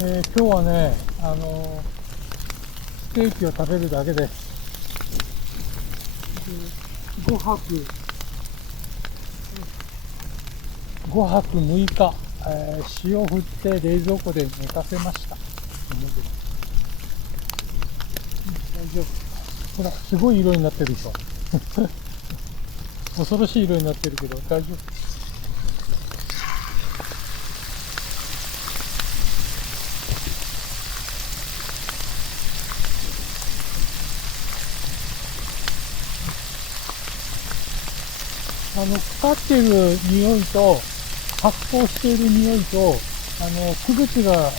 今日はね、ステーキを食べるだけです。5泊6日、塩振って冷蔵庫で寝かせました。大丈夫。ほら、すごい色になってるでしょ。恐ろしい色になってるけど、大丈夫。腐っている匂いと、発酵している匂いと、区別が、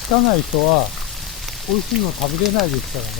つかない人は、美味しいの食べれないですからね。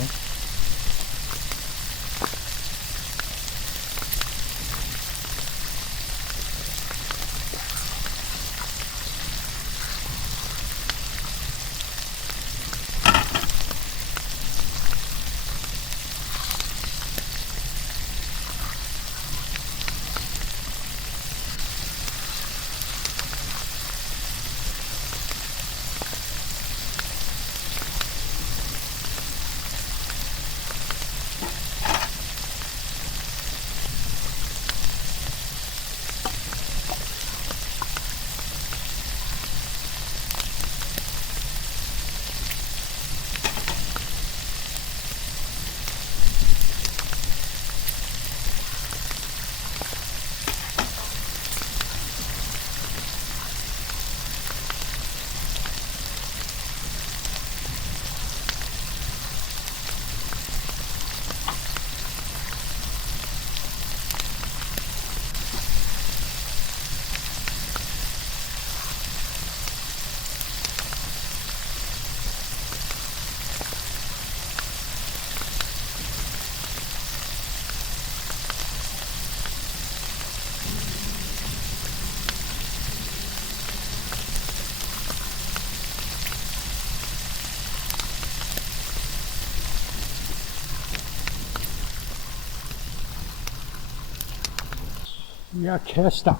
いや、消した。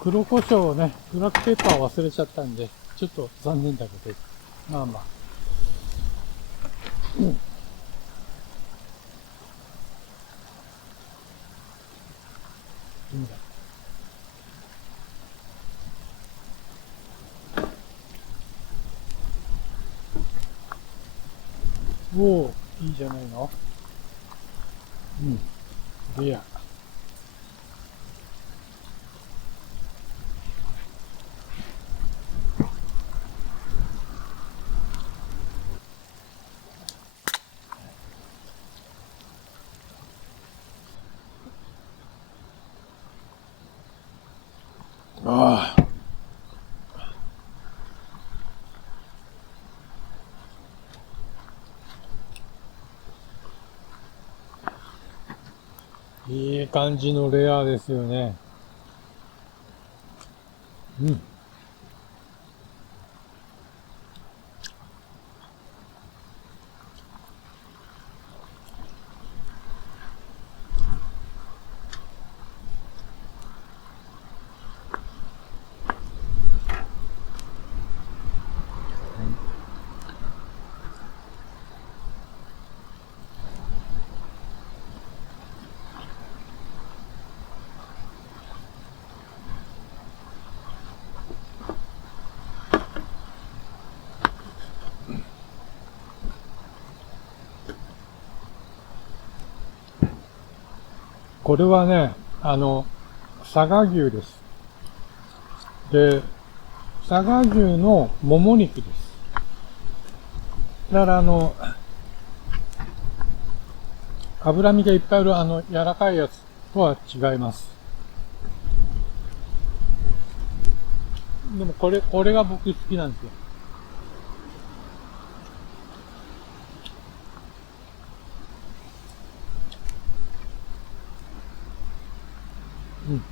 黒胡椒をね、ブラックペッパー忘れちゃったんで、ちょっと残念だけど、まあまあ。いいんだ。おお、いいじゃないの。うん。レア。ああ。いい感じのレアですよね。うん。これはね、佐賀牛です。で、佐賀牛のもも肉です。だから脂身がいっぱいある柔らかいやつとは違います。でもこれが僕好きなんですよ。うん。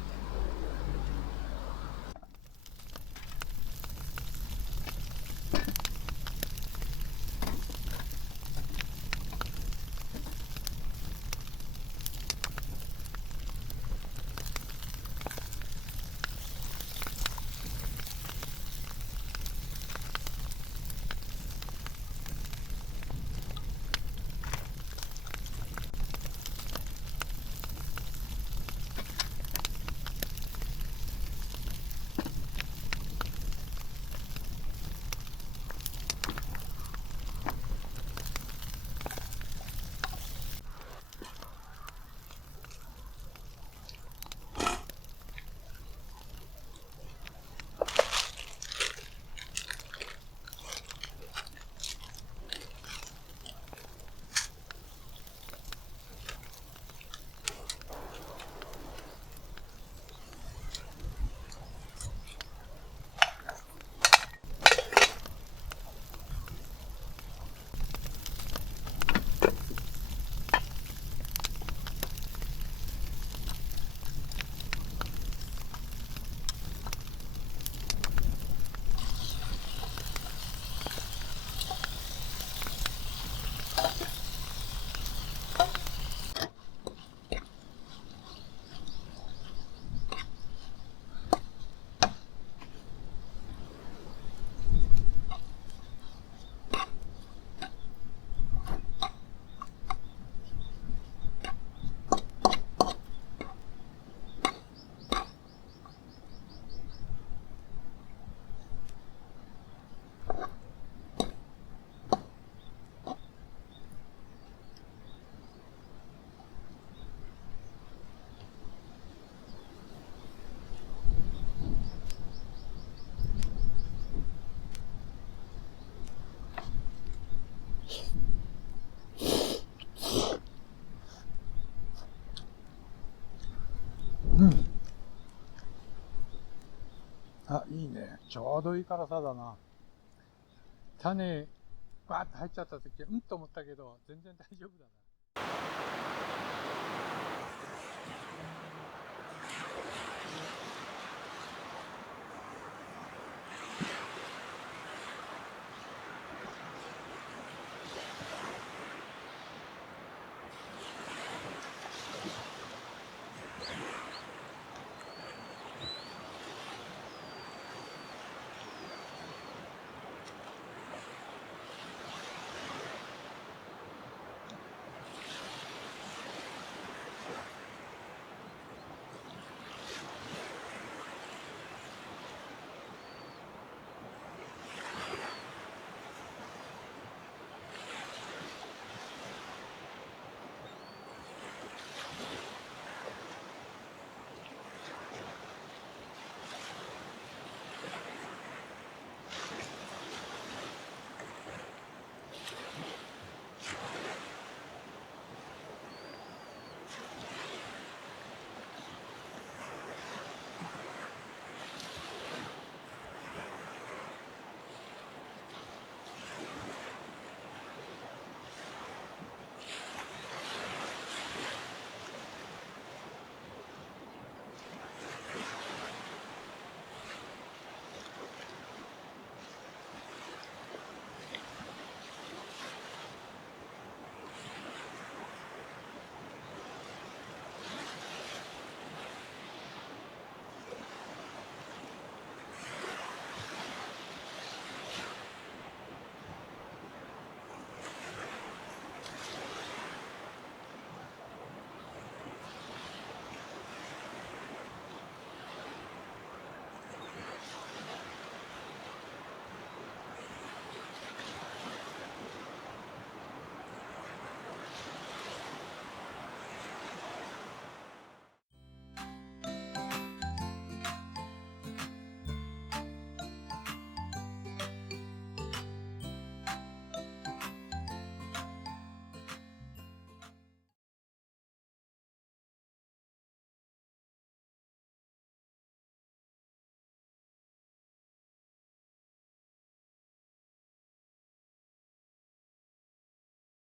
ちょうどいい辛さだな。種、バーって入っちゃった時、うんと思ったけど、全然大丈夫だな。